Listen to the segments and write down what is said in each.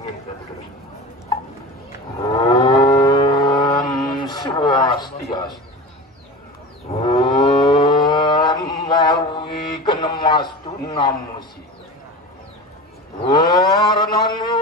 Om Swastiastu. Om Mawi Kenemastu Namusi. Warnanya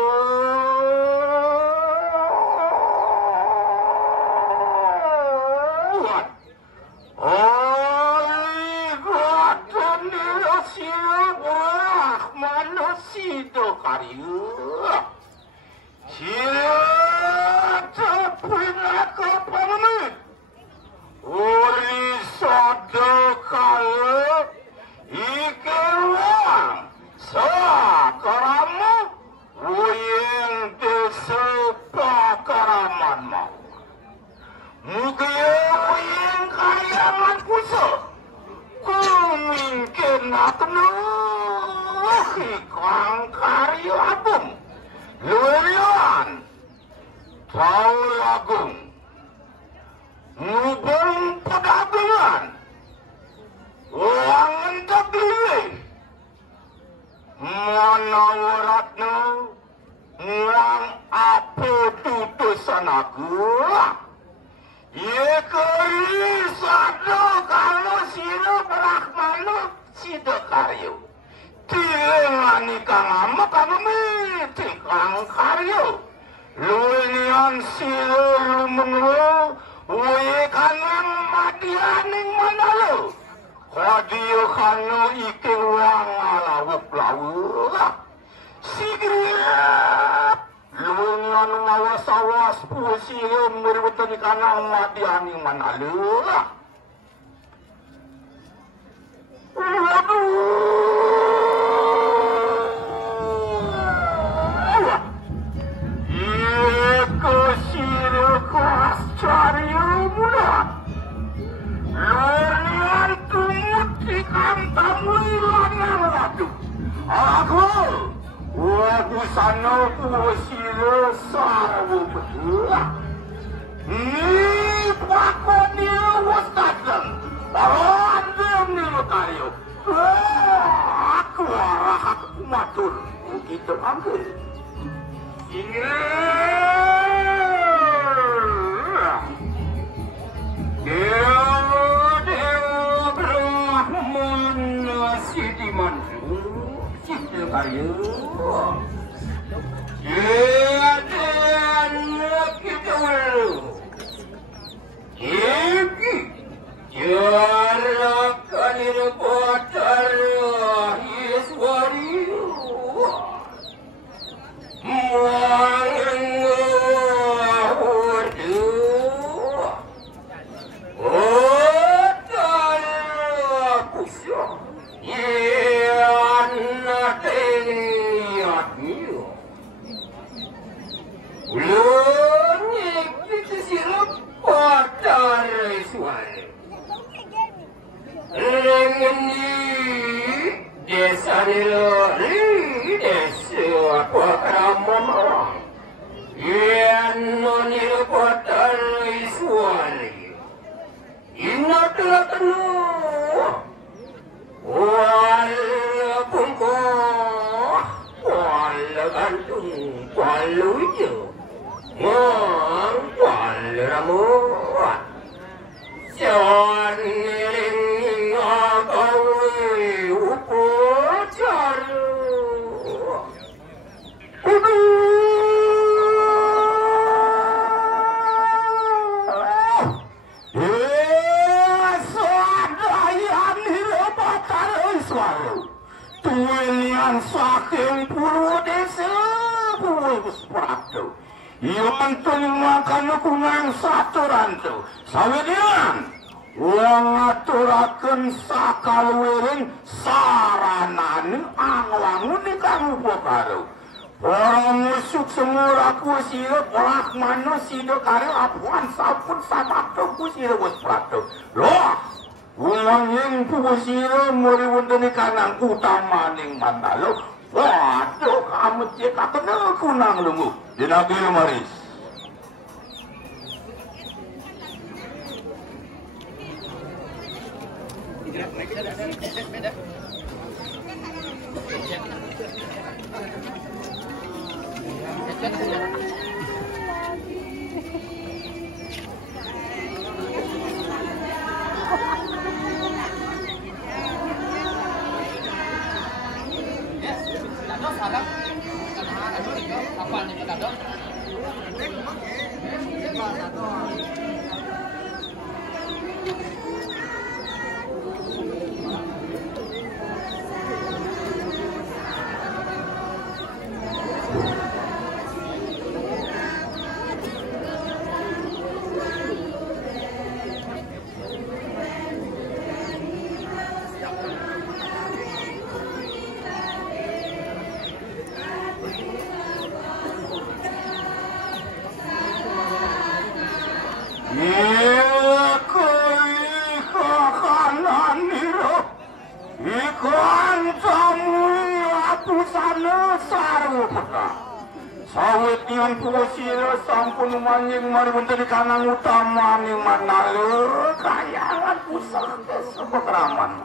Sawit dengan pusira sampun manjing mari menteri kanang utama ning manalur kayangan pusat sebekraman.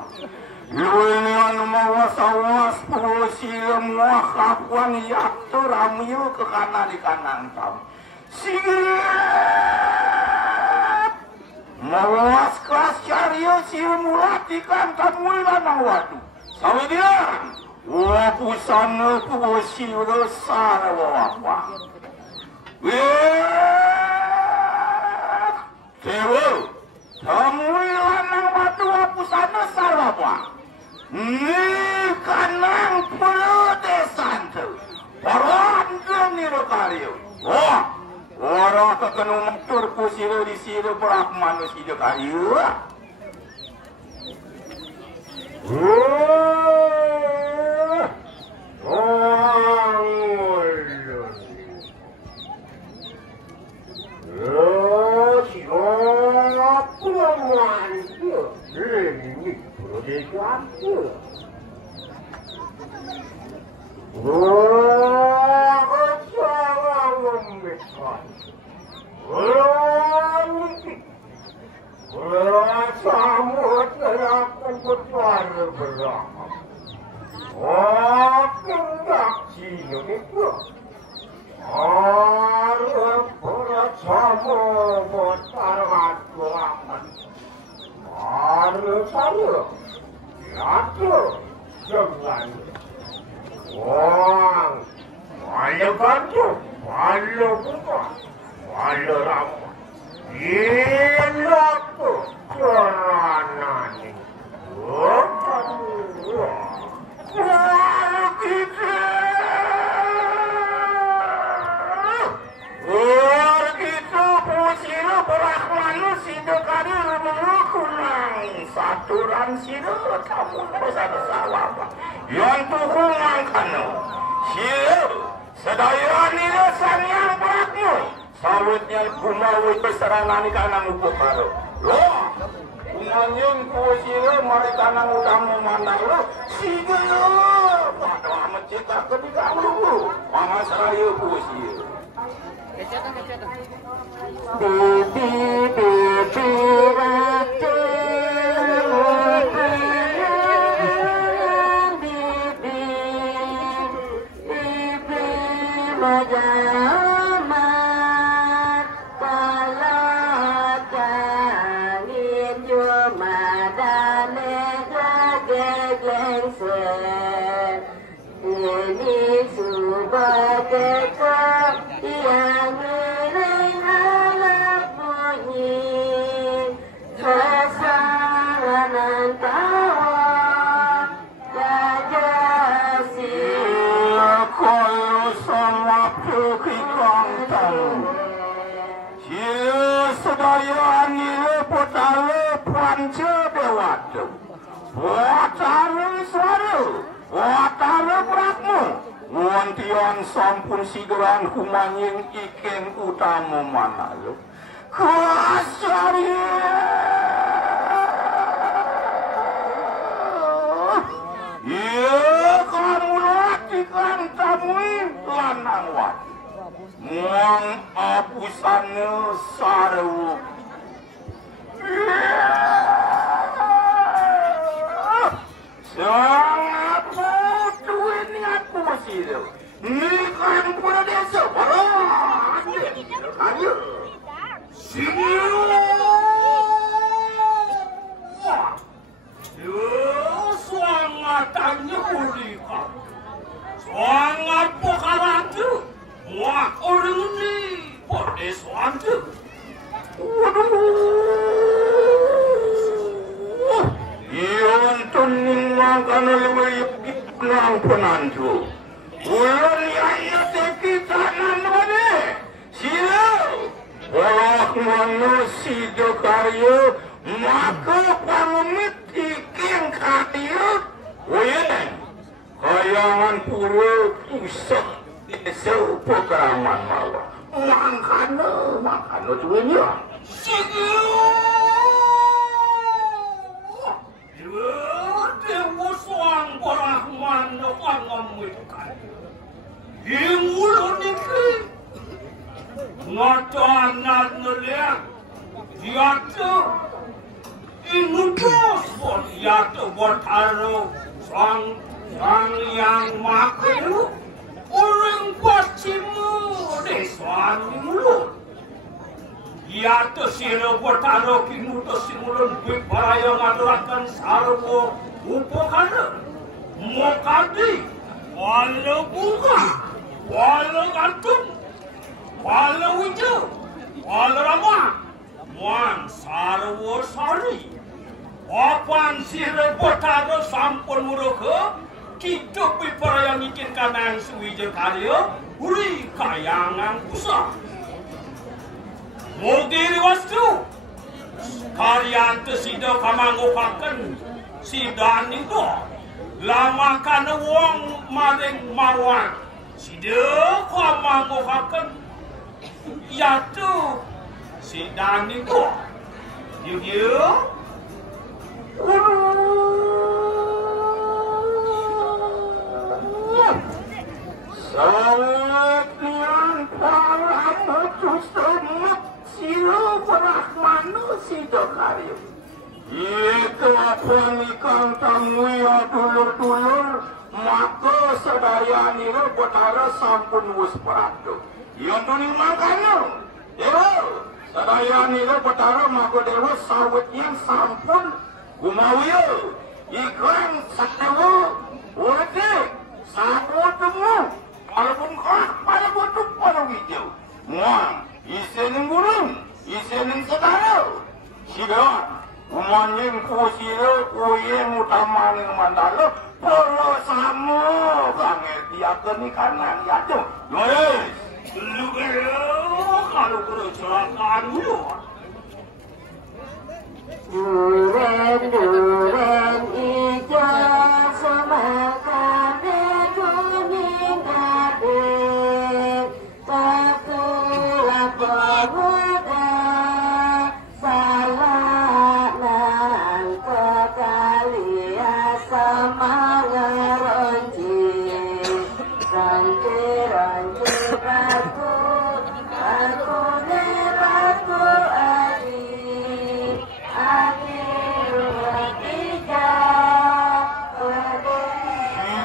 Luwini anu mawas-awas pusira muah kapuan yatur amil ke kanan di kanan tam. Siap mawas kelas carya sira mulatikan tamu lanang wadu. Sawidian wapusana pusira sarwa Dewa, tamui lanang watu wapusana sarwa ni kanang pedesan tu paran geniro kaliu orang kekenung tur pusira di sira perak manusia kaliu saturan sira kamu bersama sawah yang tukungan kanu sira sedaya nila sanyang beratmu sawitnya kumawi keserangan kanang upukaro loh kumanyeng ku sira mari kanang utamu mana lo sigelo pada mencita kedikang lu mama saya ku sira bibi ratu Jamat kalahkan injo madane gageng sen ini sebagai kau yang nilai anak bunyi kesanganan tawa jajasi kalau sama sedaya nile potale panca dewata watare suara watare beratmu wantian sampun sigeran kumanying iken utama mana lo kasari iya kamu latikan tamui lanang wat muang apusane sarewu sangat butuh ini aku masih ini kan pura desa mantu. Ulun yang teki tanan bade. Sila. Walau manusia karya maka pamit iking karya. Wien. Kayangan pura pusat desa pekraman mawa. Mangkana tuanya. Dewa soang Rahman doang memukan. Ingulun ini ngatanan ngeliat yaitu ingutus pun yaitu bertaruh sang yang makin orang pacimu desan mulut yaitu sila bertaruh kinutus simulun berayang adurakan sarwo upokana mokadi wala bunga wala gantung wala hijau wala ramah wan sarwo sari apan sila bertaruh sampun muruka kita berayang ikin kanang suwijil karya uri kayangan pusat Mugiri wastu karyan sida kamanggukaken sidan itu lama kana wong maring marwan sida kamanggukaken yaitu sidan itu yuk sawat yang para mutusamat sila Rahmanu sida karya. Itu apa nikang tangui dulur-dulur maka sedaya nira betara sampun wis prado. Yang tuni makanya. Dewa sedaya nira betara maka dewa sawitnya sampun gumawiya. Iklan satewa uretik satewa temu walaupun kok walaupun tuh pada hijau. Muang isening burung, isening sedara. Sila, umanyeng kusila, uyeng utamaning mandala, polo samu, kanget diaken ikanan yaitu. Yoyes, lu kalau kecelakaan dulu. Duren ijo semakan kuning adik, takulah pemuda, salah nang kekalia semangat ronci, ronci aku neraku adik.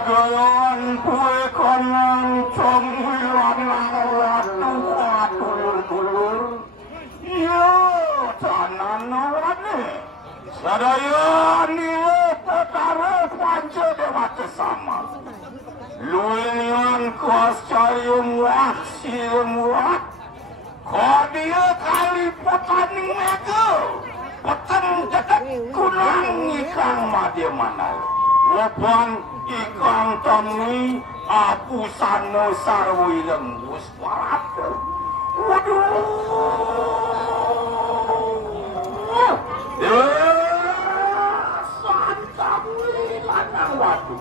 Sigawan kue kanang cemilan watu dulur-dulur. Yo, tanan wane. Sadaya nile petara panca dewata sama. Luinian kuas cayung waksi muat. Kadia kali petaning mega. Petang jadak kunang ikang madya manal. Wapan ikang tamui aku sano sarwi lembus parata. Waduh. Santamui lanang wadu.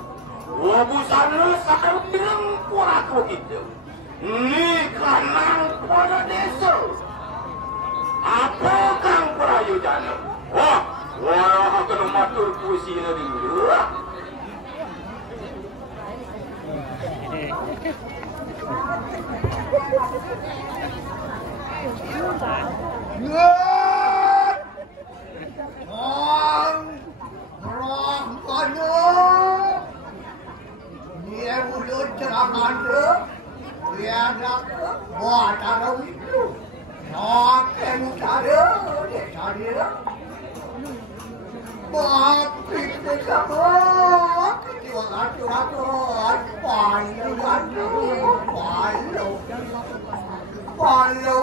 Wabu sano sarwi lembur aku gitu. Ni kanang pada desa. Apa kang prayojana? Wah, wah akan matur puisi dari dulu. Dia mulut ceramah tu, dia nak buat taruh itu. Nak utara, desa dia. Tapi kita buat kita atur-atur, palau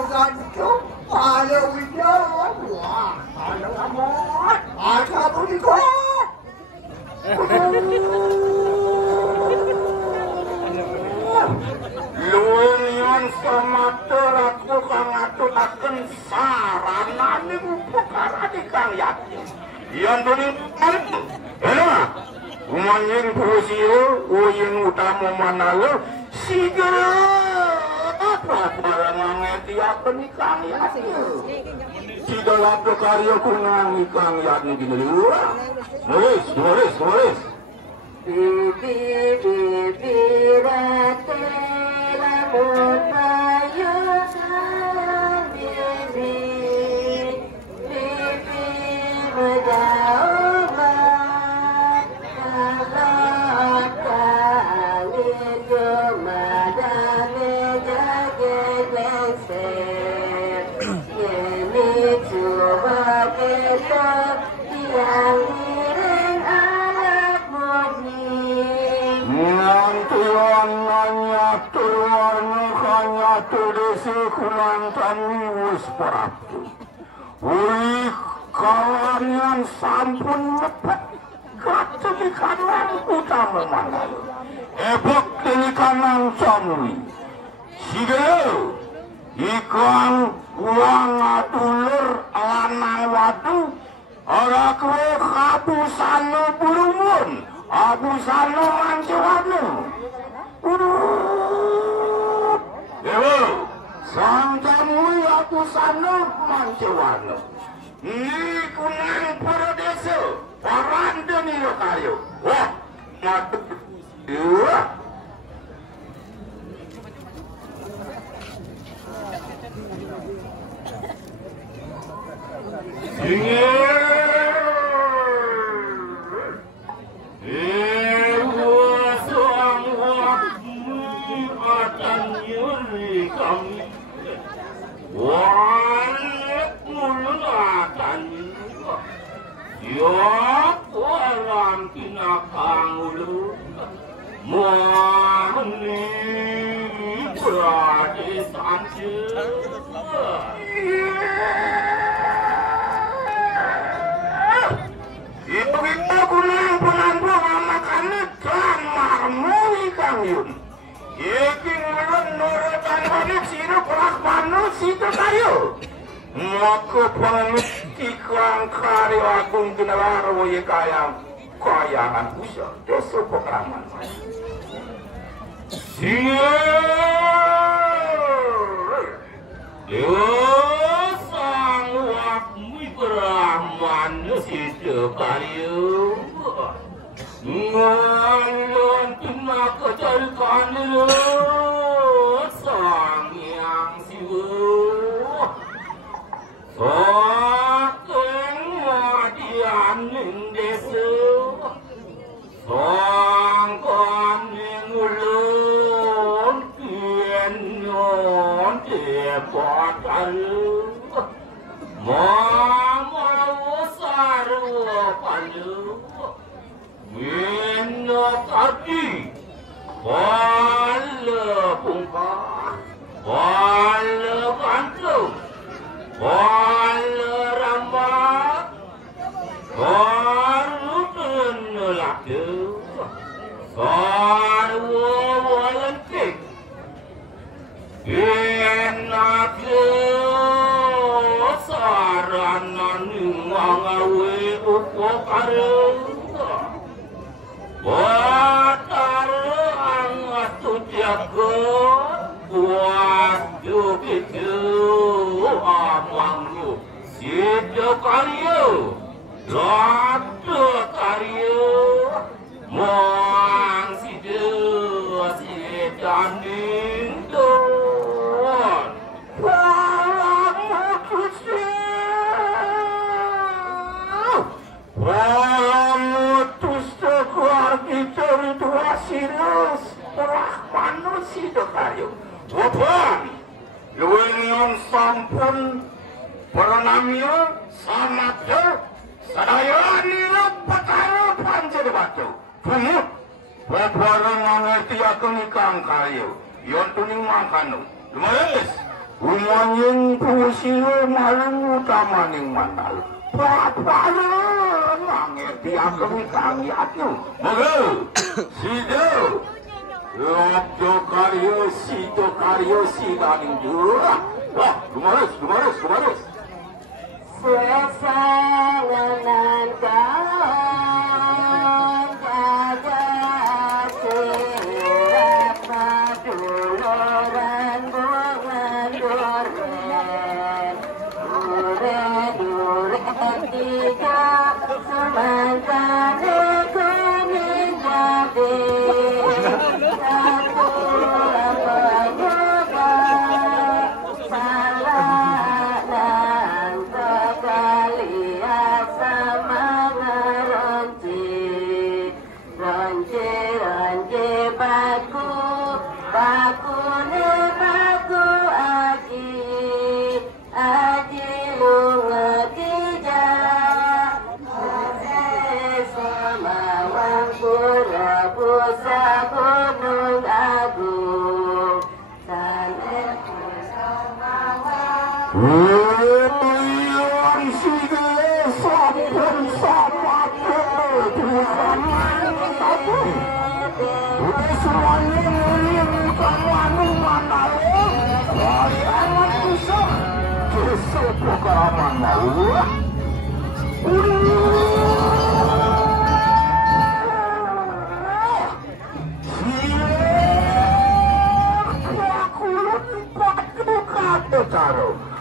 gantung, palau hijau, wah, palau amat, ada pun ikut. samata aku kang aturaken sarananing perkara kang yati. Yen dening kantu. Enak. Umanyeng pusiro uyeng utama manalo sigera apa barang ngetiaken kang yati. Sigala karya kunang kang yati dinelura. Nulis. Bibi rate lamun bayu bibi menjauh kalatan jumadan jaget lengser ini coba kita yang Tudesi kulantan wis praptu. Uri kalian sampun lepet katikanan utama manal. Ebok tenikanan samui. Sigel ikan uang atulur lanang watu. Ora kue kabusano burumun. Abusano mancuanu. Dewa, samtamui aku sana mancewana. Ini kunang para desa, paranda nih lo kayu. Wah, mati. Dewa. Maka pengiktikang karya agung kinalaro ye kayangan usah desa pekraman. Dewa sang wakmi Brahman sido karya ngalon tunak kecarikan sang yang siwa Sokeng madian ning desa Songkon ning ulun kien nyon tepot kalu Mama saru palu Wino kaki Wala pungkah Wala kantung Wala rambat Warutun nolakdu Sarwa walantik Enakdu Saranan Wangawe upokaru Watar angatu jago Buat jubidu Amangku Sido karya Lado karya Moang sido Sidan nindon Walang mutusi Walang mutus Teguar kita dua sinus Rahmanu sido karya Wapan Luwinyon sampun Pernamio Samapyo Sadayani Pataro Panjir Batu Tumut Wabarang mengerti aku nikang kayu Yon tuning makanu Lumayas Umanying pusiro malang utama ning manal Wabarang mengerti aku nikang yatu Mogel Sido Lokjo karyosi daning jurah. Wah, gumares. Sesanganan kawan jaga sirat maduluran bungan duren duren tiga semangkane kuning jadi satu apa salah dan sekalian sama ronci baku aji lunga tija semawang pura busa gunung agung sampai Yang sige sampun sapate semuanya menginginkan wanu manalo dari amat susah kesel pokaraman Allah Taruh